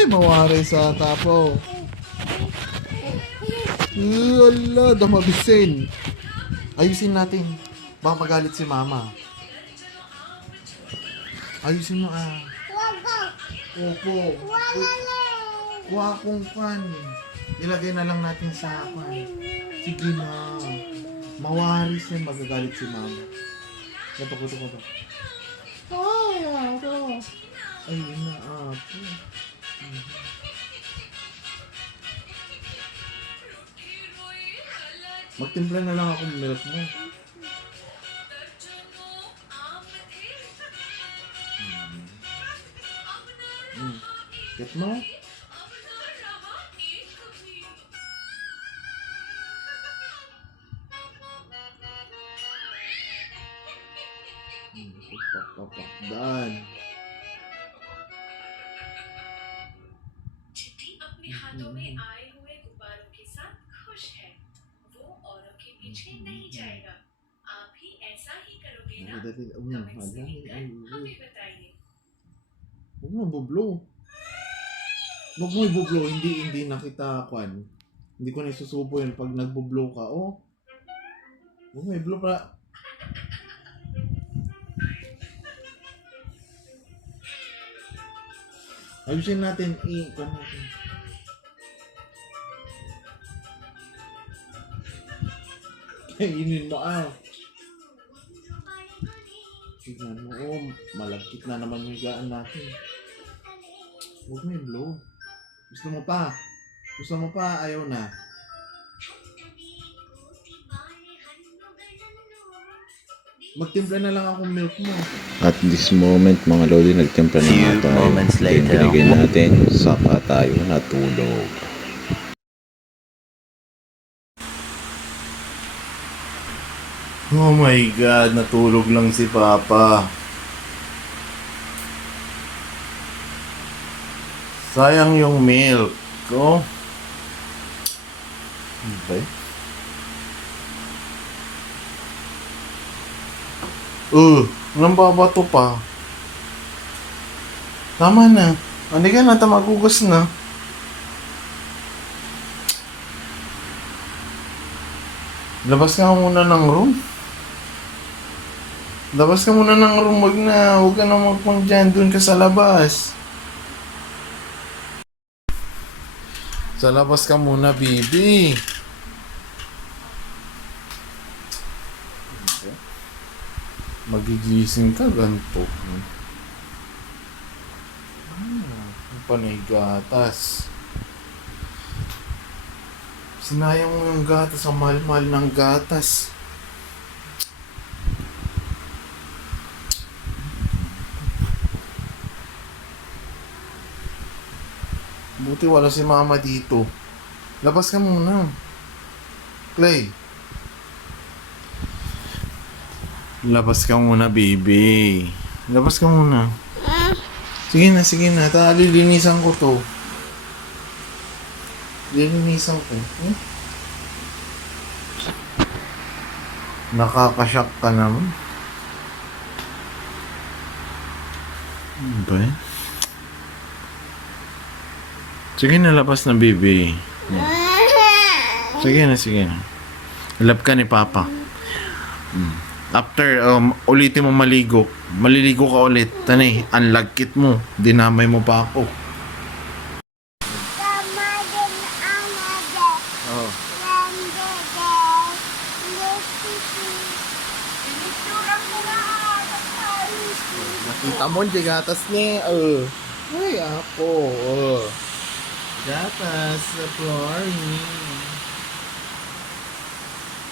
Ay, mawari sa tapo. Ala, damabisin. Ayusin natin. Baka magalit si mama. Ayusin mo ah. Opo. Kuha akong pan. Ilagay na lang natin sa pan. Sige na. Mawaris yan, magagalit si mama. Kuto. Ay, aro. Ayun na, apo. Magtimpla na lang akong milk mo. Get mo? Daan. चिट्ठी अपने हाथों में आए हुए गुब्बारों के साथ खुश है। वो औरों के पीछे नहीं जाएगा। आप भी ऐसा ही करोगे ना? कमेंट्स में लिखकर हमें बताइए। Huwag mo bublo. Huwag mo ibublo. Hindi na kita, Kwan. Hindi ko na isusubo yun pag nagbublo ka. Oh. Huwag mo ibublo pa. Ayusin natin. Kwan natin. Kainin mo ah. Tignan mo. Oh, malagkit na naman yung higaan natin. Huwag mo i-blow. Gusto mo pa? Ayaw na. Magtimpla na lang akong milk mo. At this moment mga lodi, nagtimpla na nga tayo. moments later. Then binigay natin, saka tayo natulog. Oh my God, natulog lang si Papa. Sayang yung milk. Oh. Okay. Anong babato pa? Tama na. Hindi ka na, magugas na. Labas ka muna ng room. Labas ka muna ng room, wag na. Huwag ka na magpang dyan. Doon ka sa labas. Sa labas ka muna, baby. Magigising ka, ganito. Ang panay gatas. Sinayang mo yung gatas. Ang mahal-mahal ng gatas. Buti wala si mama dito. Labas ka muna. Clay. Labas ka muna, baby. Labas ka muna. Sige na. Lilinisan ko to. Lilinisan ko. Nakakashock ka naman. Ano ba yan? Sige na, labas na, baby. Sige na. Love ka ni Papa. After, ulitin mo maligo. Maliligo ka ulit. Tanay, ang lagkit mo. Dinamay mo pa ako. Oh. Nakita mo, di gatas niya. Ay, ako. Gatas na flooring.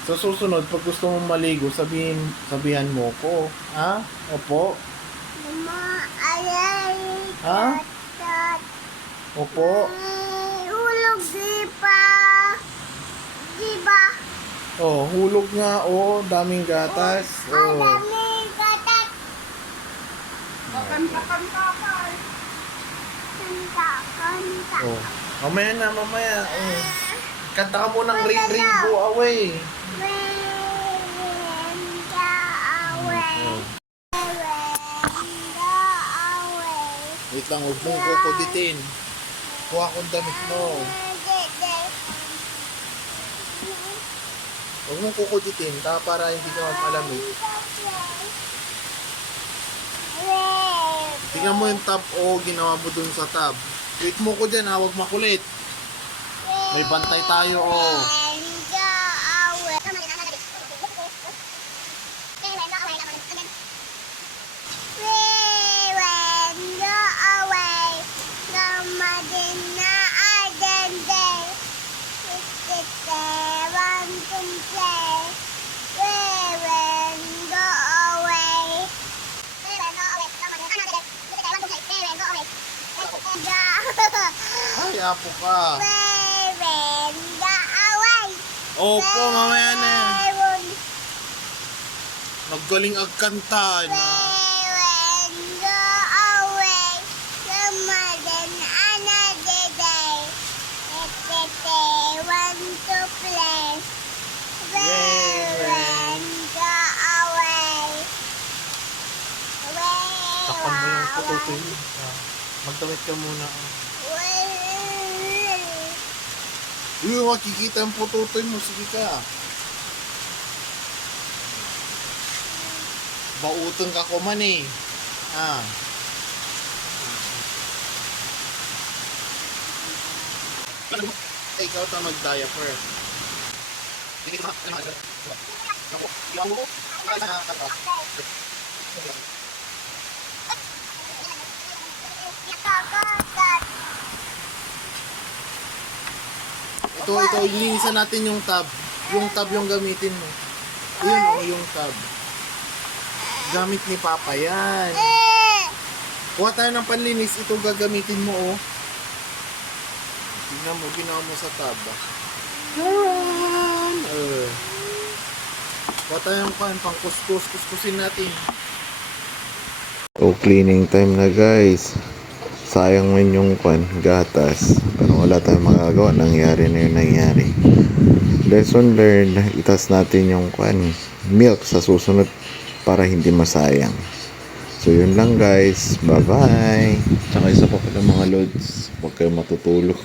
Sa susunod, pag gusto mong maligo, sabihan mo ko. Ha? Opo? Mama, ayay. Ha? Opo? Hulog di ba? Oh, hulog nga. Oh, daming gatas. Oh. Daming gatas. Kanta. Oh. Mamaya na. Oh. Kanta ka mo ng Rainbow Away. Wait lang, huwag mong kukuditin. Kuha akong damit mo. Huwag mong kukuditin para hindi ka malamig. Tingnan mo yung tab o ginawa mo dun sa tab. Wait mo ko dyan ha, huwag makulit. May bantay tayo oh. Ay, apo ka. Opo, mamaya na yan. Naggaling agkanta na. Takpan mo yung pututoy mo. Magtawid ka muna. Uy, makikita yung pututoy mo. Sige ka. Bautong ka ko man eh. Ah. Ikaw ta mag-diaper. Ito, ilinisan natin yung tab. Yung tab yung gamitin mo. Yun o, yung tab. Gamit ni Papa yan. Kuha tayo ng panlinis. Ito gagamitin mo o. Tingnan mo, ginawa mo sa tab. Charan! Kuha tayo ng pang kuskus. Kuskusin natin. O cleaning time na guys. Sayang man yung gatas. Pero wala tayong magagawa. Nangyari na yung nangyari. Lesson learned. Itas natin yung milk sa susunod para hindi masayang. So yun lang guys. Bye bye. Tsaka isa pa pala mga lods. Huwag kayong matutulog.